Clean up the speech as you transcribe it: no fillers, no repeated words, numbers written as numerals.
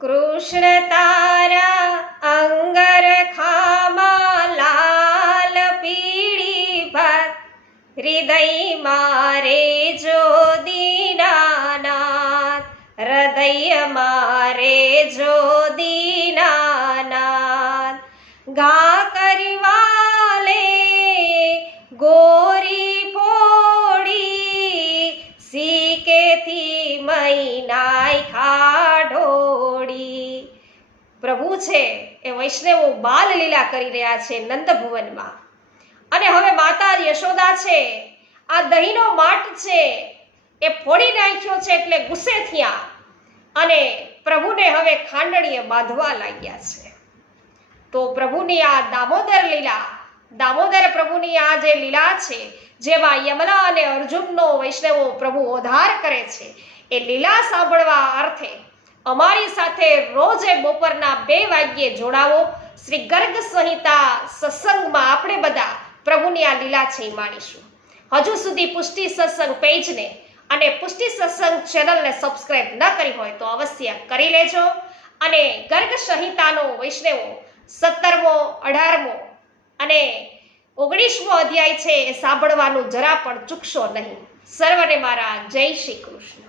કૃષ્ણ તારા અંગરખામાં લાલ પીળી ભાત, હૃદય મારે જો દીનાનાથ, હૃદય મારે જો દીનાનાથ. ઘા કરવાલે ગોરી ફોડી, સીકેથી મૈનાય ખાડોડી. પ્રભુ છે એ વૈષ્ણવો બાલ લીલા કરી રહ્યા છે નંદ ભુવનમાં. અને હવે માતા યશોદા છે, આ દહીંનો માટ છે એ ફોડી નાખ્યો છે એટલે ગુસ્સે થયા અને પ્રભુને હવે ખાંડણીએ બાંધવા લાગ્યા છે. તો પ્રભુની આ દામોદર લીલા, દામોદર પ્રભુની આ જે લીલા છે, જેમાં યમુના અને અર્જુનનો વૈષ્ણવો પ્રભુ ઉદ્ધાર કરે છે, એ લીલા સાંભળવા અર્થે અમારી સાથે રોજે બપોરના 2 વાગ્યે જોડાવો. શ્રી ગર્ગ સંહિતા સત્સંગમાં આપણે બધા પ્રભુની આ લીલા છે માણીશું. હજુ સુધી પુષ્ટિ સત્સંગ પેજને અને પુષ્ટિ સત્સંગ ચેનલને સબસ્ક્રાઇબ ન કરી હોય તો અવશ્ય કરી લેજો. અને ગર્ગ સંહિતાનો વૈષ્ણવો 17મો, 18મો અને 19મો અધ્યાય છે એ સાંભળવાનું જરા પણ ચૂકશો નહીં. સર્વને મારા જય શ્રી કૃષ્ણ.